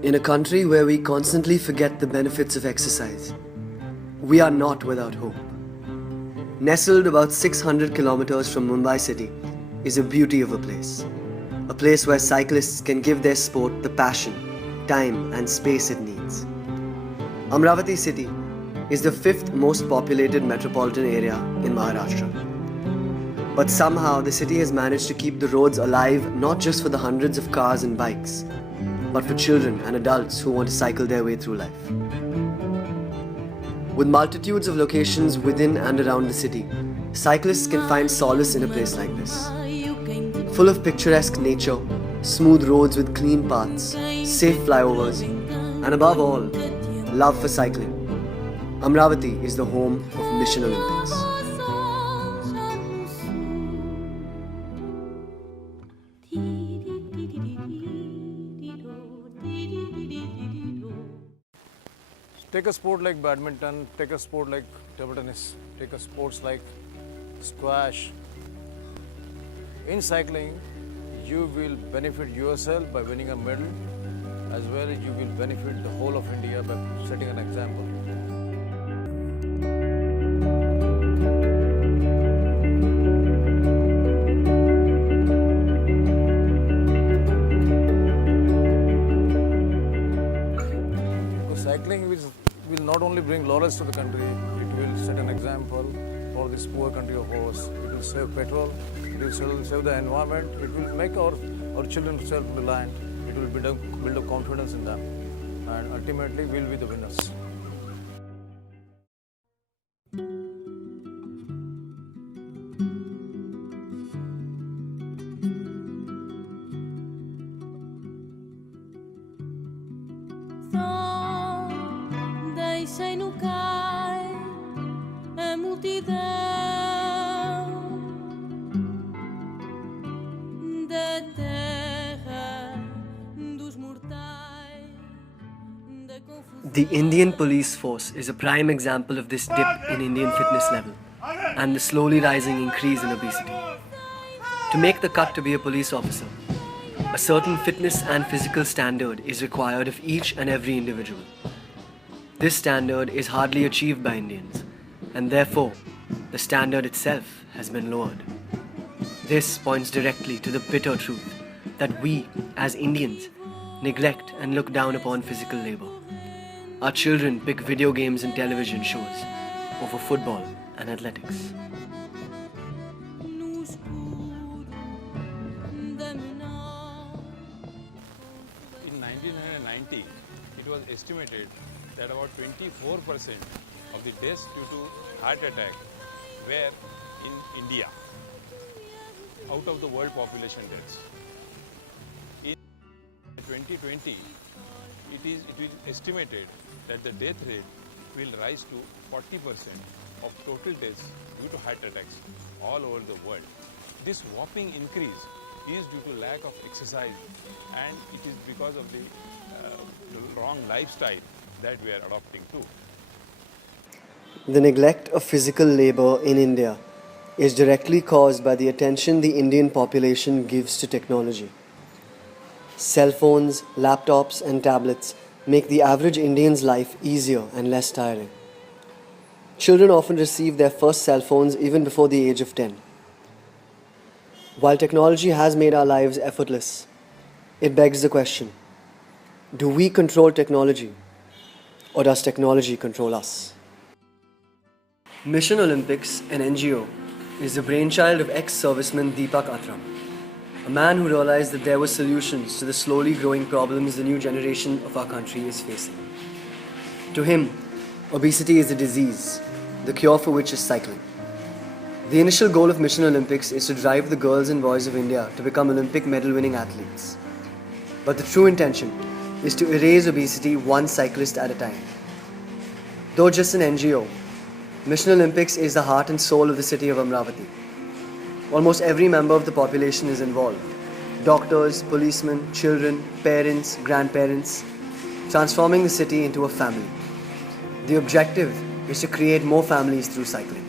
In a country where we constantly forget the benefits of exercise, we are not without hope. Nestled about 600 kilometers from Mumbai city is a beauty of a place. A place where cyclists can give their sport the passion, time and space it needs. Amravati city is the fifth most populated metropolitan area in Maharashtra. But somehow the city has managed to keep the roads alive not just for the hundreds of cars and bikes, but for children and adults who want to cycle their way through life. With multitudes of locations within and around the city, cyclists can find solace in a place like this. Full of picturesque nature, smooth roads with clean paths, safe flyovers, and above all, love for cycling. Amravati is the home of Mission Olympics. Take a sport like badminton, take a sport like table tennis, take a sports like squash. In cycling, you will benefit yourself by winning a medal, as well as you will benefit the whole of India by setting an example. Cycling will not only bring laurels to the country, it will set an example for this poor country of ours. It will save petrol, it will save the environment, it will make our children self-reliant, it will build up confidence in them, and ultimately we will be the winners. Deixem no cais a multidão da terra dos mortais da confusão. The Indian police force is a prime example of this dip in Indian fitness level and the slowly rising increase in obesity. To make the cut to be a police officer, a certain fitness and physical standard is required of each and every individual. This standard is hardly achieved by Indians, and therefore, the standard itself has been lowered. This points directly to the bitter truth that we, as Indians, neglect and look down upon physical labor. Our children pick video games and television shows over football and athletics. In 1990, it was estimated that about 24% of the deaths due to heart attack were in India, out of the world population deaths. In 2020, it is estimated that the death rate will rise to 40% of total deaths due to heart attacks all over the world. This whopping increase is due to lack of exercise, and it is because of the wrong lifestyle that we are adopting too. The neglect of physical labor in India is directly caused by the attention the Indian population gives to technology. Cell phones, laptops and tablets make the average Indian's life easier and less tiring. Children often receive their first cell phones even before the age of 10. While technology has made our lives effortless, it begs the question, do we control technology, or does technology control us? Mission Olympics, an NGO, is the brainchild of ex-serviceman Deepak Atram, a man who realized that there were solutions to the slowly growing problems the new generation of our country is facing. To him, obesity is a disease, the cure for which is cycling. The initial goal of Mission Olympics is to drive the girls and boys of India to become Olympic medal-winning athletes. But the true intention is to erase obesity one cyclist at a time. Though just an NGO, Mission Olympics is the heart and soul of the city of Amravati. Almost every member of the population is involved. Doctors, policemen, children, parents, grandparents, transforming the city into a family. The objective is to create more families through cycling.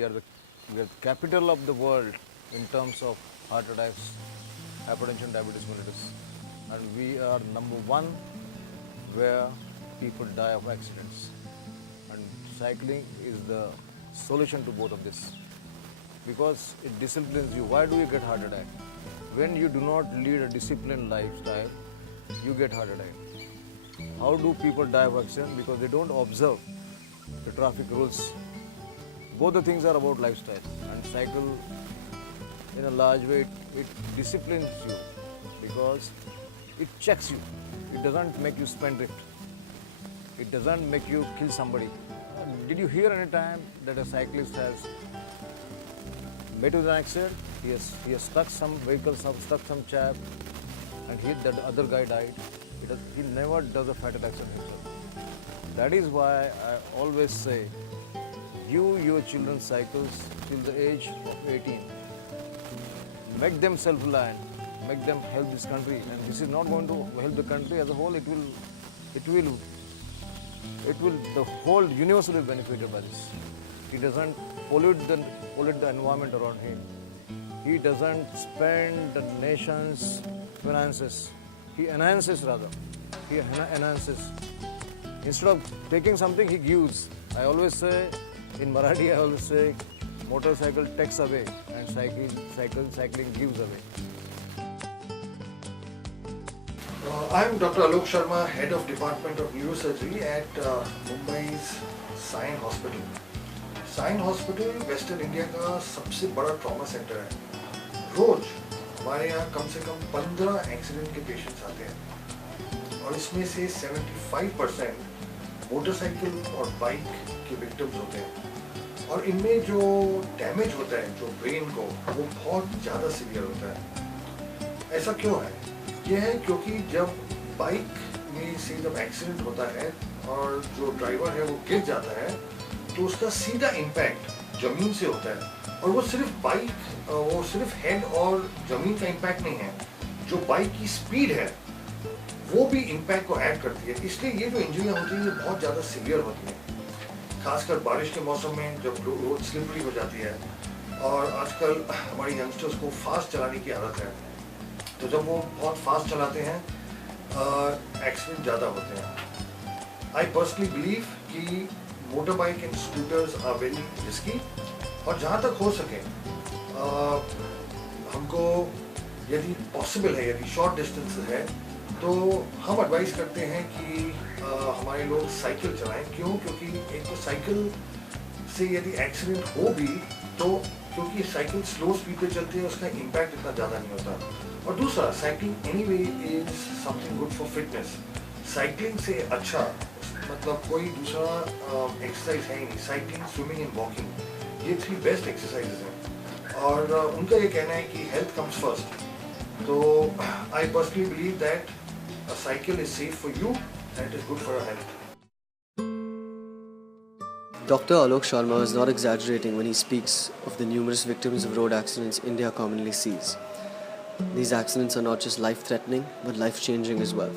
we are the capital of the world in terms of heart attacks, hypertension, diabetes, mellitus, and we are number one where people die of accidents. And cycling is the solution to both of this, because it disciplines you. Why do you get heart attack? When you do not lead a disciplined lifestyle, you get heart attack. How do people die of accident? Because they don't observe the traffic rules. Both the things are about lifestyle, and cycle in a large way, it disciplines you because it checks you. It doesn't make you spendthrift. It doesn't make you kill somebody. Did you hear any time that a cyclist has met with an accident? He has stuck some vehicle, stuck some chap, and that other guy died. He never does a fatal accident himself. That is why I always say, your children's cycles till the age of 18. Make them self-reliant, make them help this country, and this is not going to help the country as a whole. The whole universe will be benefited by this. He doesn't pollute the environment around him. He doesn't spend the nation's finances. He enhances rather. He enhances. Instead of taking something, he gives. I always say, in Marathi, I always say, motorcycle takes away and cycling gives away. I am Dr. Alok Sharma, Head of Department of Neurosurgery at Mumbai's Sion Hospital. Sion Hospital Western India का सबसे बड़ा trauma centre है। रोज हमारे यहाँ कम से कम 15 accident के patients आते हैं और इसमें से 75% मोटरसाइकिल और बाइक के विक्टिम्स होते हैं और इनमें जो डैमेज होता है जो ब्रेन को वो बहुत ज़्यादा सीवियर होता है। ऐसा क्यों है? यह है क्योंकि जब बाइक में से जब एक्सीडेंट होता है और जो ड्राइवर है वो गिर जाता है तो उसका सीधा इम्पैक्ट जमीन से होता है और वो सिर्फ हेड और जमीन का इम्पैक्ट नहीं है, जो बाइक की स्पीड है वो भी इम्पैक्ट को ऐड करती है। इसलिए ये जो इंजरियाँ होती हैं ये बहुत ज़्यादा सीवियर होती हैं, खासकर बारिश के मौसम में जब रोड स्लिपरी हो जाती है और आजकल हमारे यंगस्टर्स को फास्ट चलाने की आदत है, तो जब वो बहुत फास्ट चलाते हैं एक्सीडेंट ज़्यादा होते हैं। आई पर्सनली बिलीव कि motor bike and scooters are very risky और जहाँ तक हो सके हमको यदि पॉसिबल है, यदि शॉर्ट डिस्टेंस है तो हम एडवाइस करते हैं कि हमारे लोग साइकिल चलाएं। क्यों? क्योंकि एक तो साइकिल से यदि एक्सीडेंट हो भी तो क्योंकि साइकिल स्लो स्पीड पे चलती है उसका इम्पैक्ट इतना ज़्यादा नहीं होता और दूसरा cycling anyway is something good for fitness. Cycling से अच्छा मतलब कोई दूसरा एक्सरसाइज है ही नहीं। साइकिलिंग, स्विमिंग एंड वॉकिंग ये 3 बेस्ट एक्सरसाइजेज हैं और उनका ये कहना है कि हेल्थ कम्स फर्स्ट। तो I personally believe that a cycle is safe for you and it is good for your health. Dr. Alok Sharma is not exaggerating when he speaks of the numerous victims of road accidents India commonly sees. These accidents are not just life-threatening, but life-changing as well.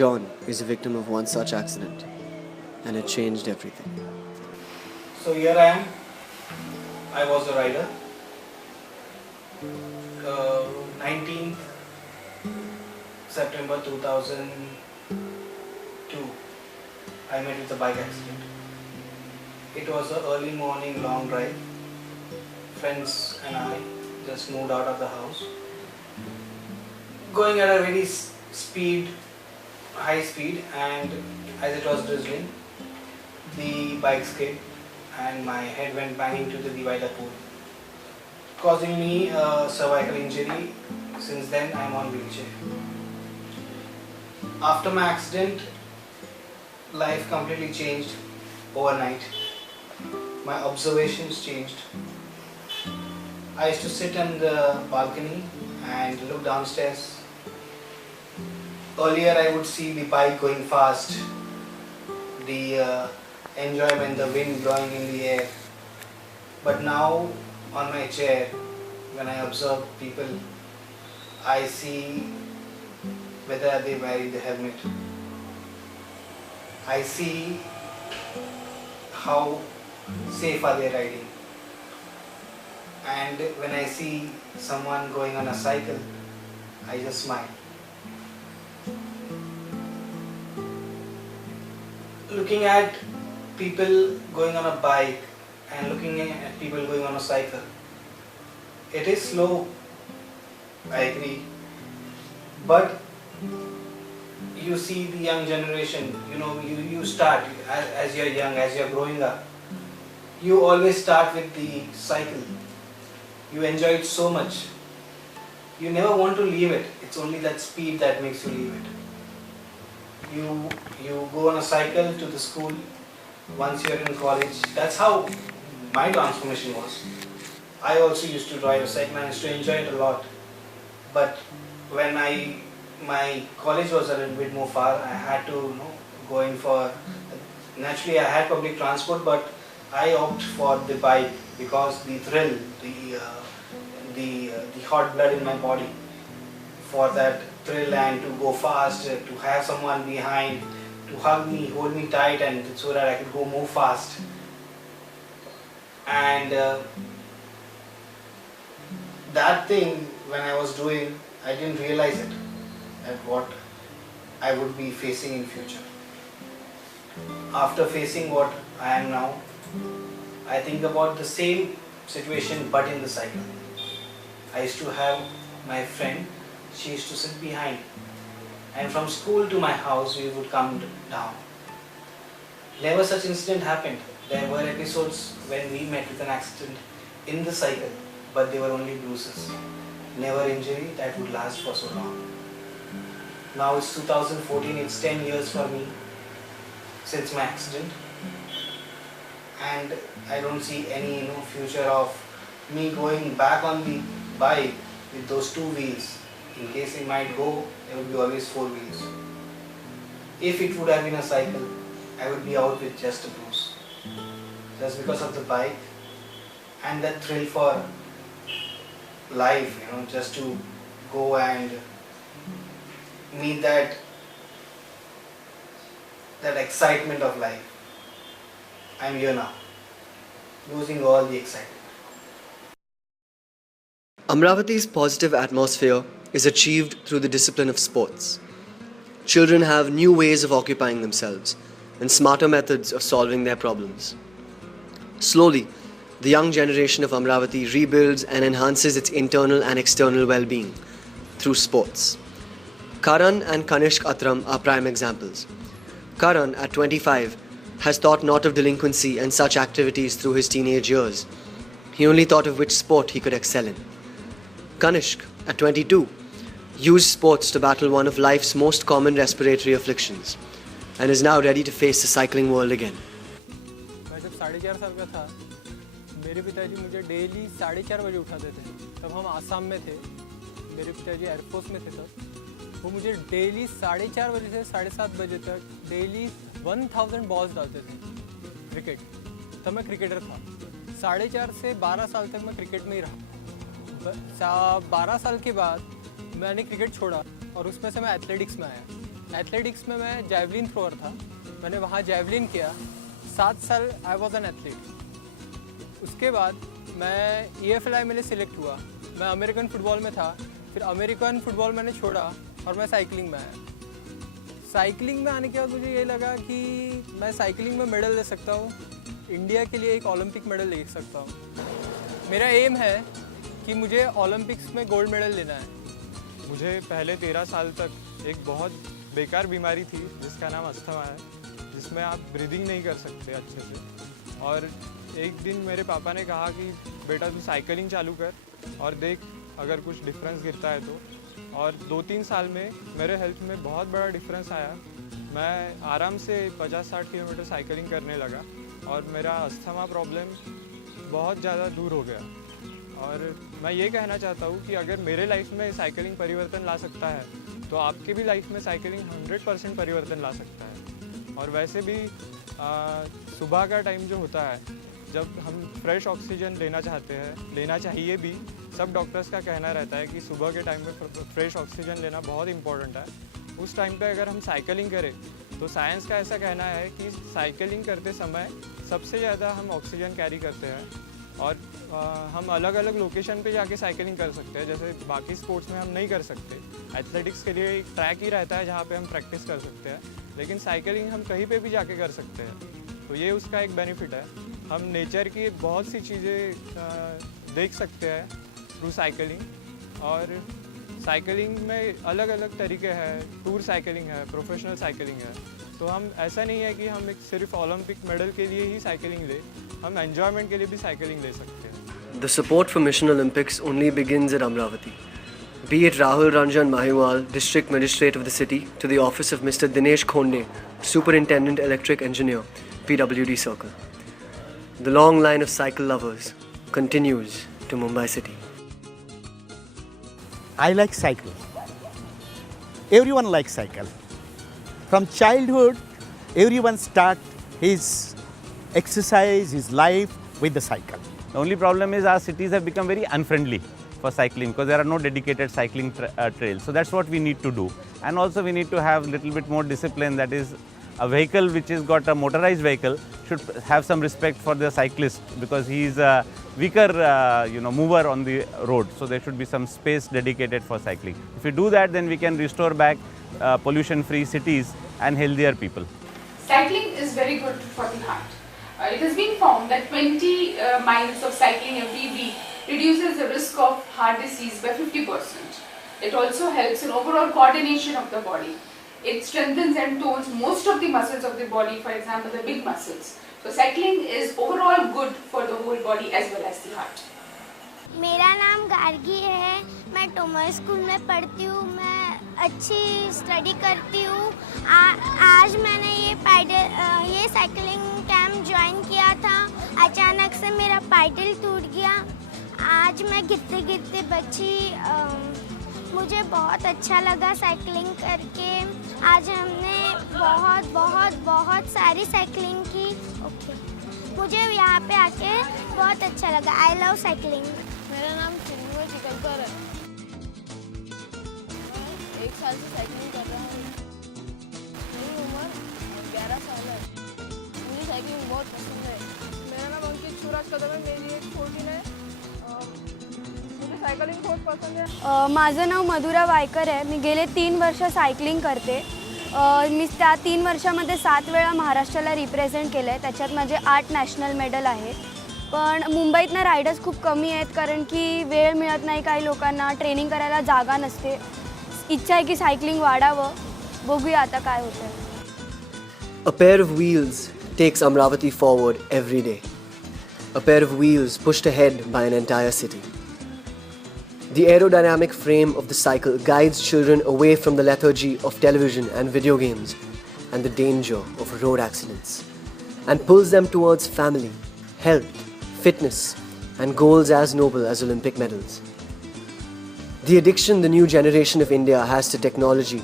John is a victim of one such accident, and it changed everything. So here I am. I was a rider. 19th September 2002, I met with a bike accident. It was an early morning long drive. Friends and I just moved out of the house, going at a very high speed, and as it was drizzling, the bike skid and my head went banging to the divider pool, causing me a cervical injury. Since then I am on wheelchair. After my accident, life completely changed overnight. My observations changed. I used to sit on the balcony and look downstairs. Earlier I would see the bike going fast, the enjoyment, the wind blowing in the air. But now on my chair, when I observe people, I see whether they wear the helmet. I see how safe are they riding. And when I see someone going on a cycle, I just smile. Looking at people going on a bike and looking at people going on a cycle, it is slow, I agree, but you see the young generation, you start as you're young, as you're growing up, you always start with the cycle. You enjoy it so much. You never want to leave it. It's only that speed that makes you leave it. You go on a cycle to the school once you're in college. That's how my transformation was. I also used to drive a cycle and I used to enjoy it a lot. But when my college was a little bit more far, I had to go in for, naturally I had public transport, but I opt for the bike because the thrill, the hot blood in my body, for that thrill and to go fast, to have someone behind, to hug me, hold me tight, and so that I could go more fast. And that thing, when I was doing, I didn't realize it, at what I would be facing in future. After facing what I am now, I think about the same situation but in the cycle. I used to have my friend, she used to sit behind, and from school to my house we would come down. Never such incident happened. There were episodes when we met with an accident in the cycle, but they were only bruises. Never injury that would last for so long. Now it's 2014, it's 10 years for me since my accident, and I don't see any future of me going back on the bike with those two wheels. In case it might go, there would be always four wheels. If it would have been a cycle, I would be out with just a bruise. Just because of the bike and that thrill for life, just to go and meet that excitement of life. I'm here now, losing all the excitement. Amravati's positive atmosphere is achieved through the discipline of sports. Children have new ways of occupying themselves and smarter methods of solving their problems. Slowly, the young generation of Amravati rebuilds and enhances its internal and external well-being through sports. Karan and Kanishk Atram are prime examples. Karan, at 25, has thought not of delinquency and such activities through his teenage years. He only thought of which sport he could excel in. Kanishk, at 22, used sports to battle one of life's most common respiratory afflictions and is now ready to face the cycling world again. मैं जब 4.5 साल का था, मेरे पिताजी मुझे daily 4:30 बजे उठाते थे. तब हम आसाम में थे, मेरे पिताजी एयरफोर्स में थे तब. वो मुझे डेली 4:30 बजे से 7:30 बजे तक डेली 1000 बॉल्स डालते थे क्रिकेट. तब मैं क्रिकेटर था. 4.5 से 12 साल तक मैं क्रिकेट में ही रहा. 12 साल के बाद मैंने क्रिकेट छोड़ा और उसमें से मैं एथलेटिक्स में आया. एथलेटिक्स में मैं जैवलिन थ्रोअर था. मैंने वहाँ जैवलिन किया. 7 साल आई वॉज एन एथलीट. उसके बाद मैं EFLI में सिलेक्ट हुआ. मैं अमेरिकन फ़ुटबॉल में था. फिर अमेरिकन फ़ुटबॉल मैंने छोड़ा और मैं साइकिलिंग में आया. साइकिलिंग में आने के बाद मुझे ये लगा कि मैं साइकिलिंग में मेडल ले सकता हूँ. इंडिया के लिए एक ओलंपिक मेडल ले सकता हूँ. मेरा एम है कि मुझे ओलंपिक्स में गोल्ड मेडल लेना है. मुझे पहले 13 साल तक एक बहुत बेकार बीमारी थी जिसका नाम अस्थमा है, जिसमें आप ब्रीदिंग नहीं कर सकते अच्छे से. और एक दिन मेरे पापा ने कहा कि बेटा तू साइकिलिंग चालू कर और देख अगर कुछ डिफरेंस गिरता है तो. और 2-3 साल में मेरे हेल्थ में बहुत बड़ा डिफरेंस आया. मैं आराम से 50-60 किलोमीटर साइकिलिंग करने लगा और मेरा अस्थमा प्रॉब्लम बहुत ज़्यादा दूर हो गया. और मैं ये कहना चाहता हूँ कि अगर मेरे लाइफ में साइकिलिंग परिवर्तन ला सकता है तो आपके भी लाइफ में साइकिलिंग 100% परिवर्तन ला सकता है. और वैसे भी सुबह का टाइम जो होता है, जब हम फ्रेश ऑक्सीजन लेना चाहिए भी. सब डॉक्टर्स का कहना रहता है कि सुबह के टाइम में फ्रेश ऑक्सीजन लेना बहुत इम्पॉर्टेंट है. उस टाइम पे अगर हम साइकिलिंग करें तो साइंस का ऐसा कहना है कि साइकिलिंग करते समय सबसे ज़्यादा हम ऑक्सीजन कैरी करते हैं और हम अलग अलग लोकेशन पे जाके साइकिलिंग कर सकते हैं, जैसे बाकी स्पोर्ट्स में हम नहीं कर सकते। एथलेटिक्स के लिए एक ट्रैक ही रहता है जहाँ पे हम प्रैक्टिस कर सकते हैं, लेकिन साइकिलिंग हम कहीं पे भी जाके कर सकते हैं। तो ये उसका एक बेनिफिट है। हम नेचर की बहुत सी चीज़ें देख सकते हैं थ्रू साइकिलिंग। और साइकिलिंग में अलग अलग तरीके हैं, टूर साइकिलिंग है, प्रोफेशनल साइकिलिंग है। तो हम ऐसा नहीं है कि हम एक सिर्फ ओलंपिक मेडल के लिए ही साइकिलिंग ले, हम एन्जॉयमेंट के लिए भी साइकिलिंग ले सकते हैं। The support for Mission Olympics only begins at Amravati. Be it Rahul Ranjan Mahiwal, District Magistrate of the city, to the office of Mr. Dinesh Khonde, Superintendent Electric Engineer, PWD Circle. The long line of cycle lovers continues to Mumbai City. I like cycle. Everyone likes cycle. From childhood, everyone start his exercise, his life with the cycle. The only problem is our cities have become very unfriendly for cycling because there are no dedicated cycling trails. So that's what we need to do. And also we need to have a little bit more discipline. That is, a vehicle which has got a motorized vehicle should have some respect for the cyclist because he is a weaker mover on the road. So there should be some space dedicated for cycling. If we do that, then we can restore back pollution-free cities and healthier people. Cycling is very good for the heart. It has been found that 20 miles of cycling every week reduces the risk of heart disease by 50%. It also helps in overall coordination of the body. It strengthens and tones most of the muscles of the body, for example the big muscles. So cycling is overall good for the whole body as well as the heart. मेरा नाम गार्गी है, मैं Tomar school में पढ़ती हूँ, मैं अच्छी study करती हूँ। आज मैंने ये साइकिलिंग कैंप ज्वाइन किया था। अचानक से मेरा पैडल टूट गया। आज मैं गिरते गिरते बची। मुझे बहुत अच्छा लगा साइकिलिंग करके। आज हमने बहुत बहुत बहुत सारी साइकिलिंग की। मुझे यहाँ पे आके बहुत अच्छा लगा। I love cycling. मेरा नाम चिन्मय चिकलकर है। 1 साल से साइकिलिंग कर रहा हूँ। मेरी उम्र 11 साल है। मुझे साइकिलिंग बहुत पसंद है। मेरा नाम अंकित सूरज कदम है। मेरी एज 14 है। मुझे सायकलिंग बहुत पसंद आहे। माझं नाव मधुरा वायकर आहे। मी गेले 3 वर्ष सायकलिंग करते। मी त्या 3 वर्षामध्ये 7 वेळा महाराष्ट्राला रिप्रेझेंट केलं आहे। त्याच्यात माझे 8 नॅशनल मेडल आहे। पण मुंबईतनं रायडर्स खूप कमी आहेत कारण की वेळ मिळत नाही काही लोकांना, ट्रेनिंग करायला जागा नसते। इच्छा आहे की सायकलिंग वाढावं, बघूया आता काय होतं। A pair of wheels takes Amravati forward every day. A pair of wheels pushed ahead by an entire city. The aerodynamic frame of the cycle guides children away from the lethargy of television and video games and the danger of road accidents, and pulls them towards family, health, fitness, and goals as noble as Olympic medals. The addiction the new generation of India has to technology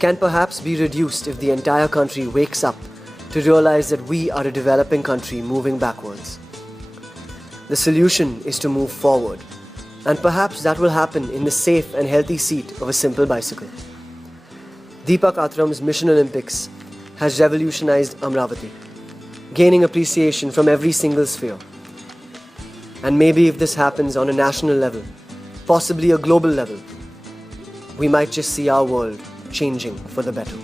can perhaps be reduced if the entire country wakes up to realize that we are a developing country moving backwards. The solution is to move forward, and perhaps that will happen in the safe and healthy seat of a simple bicycle. Deepak Atram's Mission Olympics has revolutionized Amravati, gaining appreciation from every single sphere. And maybe if this happens on a national level, possibly a global level, we might just see our world changing for the better.